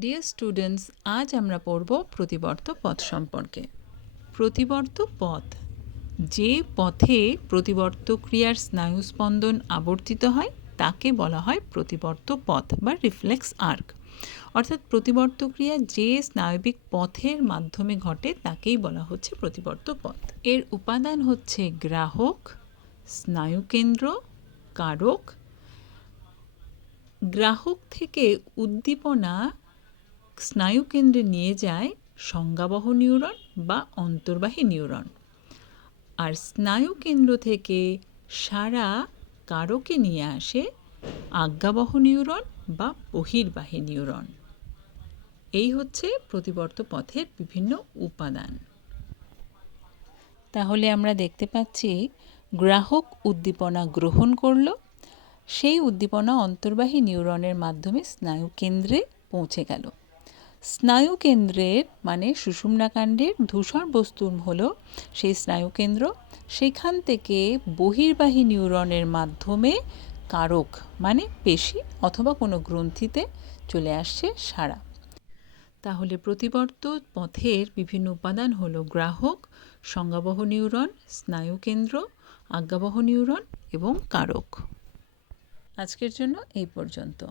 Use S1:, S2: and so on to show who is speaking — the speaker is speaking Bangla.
S1: ডিয়ার স্টুডেন্টস আজ আমরা পড়ব প্রতিবর্ত পথ সম্পর্কে। প্রতিবর্ত পথ। যে পথে প্রতিবর্ত ক্রিয়ার স্নায়ুস্পন্দন আবর্তিত হয়, তাকে বলা হয় প্রতিবর্ত পথ বা রিফ্লেক্স আর্ক। অর্থাৎ প্রতিবর্ত ক্রিয়া যে স্নায়বিক পথের মাধ্যমে ঘটে, তাকেই বলা হচ্ছে প্রতিবর্ত পথ। এর উপাদান হচ্ছে গ্রাহক, স্নায়ুকেন্দ্র, কারক। গ্রাহক থেকে উদ্দীপনা স্নায়ুকেন্দ্রে নিয়ে যায় সংজ্ঞাবহ নিউরন বা অন্তর্বাহী নিউরন। আর স্নায়ুকেন্দ্র থেকে সারা কারকে নিয়ে আসে আজ্ঞাবহ নিউরন বা বহির্বাহী নিউরন। এই হচ্ছে প্রতিবর্ত পথের বিভিন্ন উপাদান। তাহলে আমরা দেখতে পাচ্ছি, গ্রাহক উদ্দীপনা গ্রহণ করল, সেই উদ্দীপনা অন্তর্বাহী নিউরনের মাধ্যমে স্নায়ুকেন্দ্রে পৌঁছে গেল। স্নায়ুকেন্দ্রের মানে সুষুম্নাকাণ্ডের ধূসর বস্তু হলো সেই স্নায়ুকেন্দ্র। সেখান থেকে বহির্বাহী নিউরনের মাধ্যমে কারক মানে পেশি অথবা কোনো গ্রন্থিতে চলে আসছে সারা তাহলে প্রতিবর্ত পথের বিভিন্ন উপাদান হলো গ্রাহক, সংজ্ঞাবহ নিউরন, স্নায়ুকেন্দ্র, আজ্ঞাবহ নিউরন এবং কারক। আজকের জন্য এই পর্যন্ত।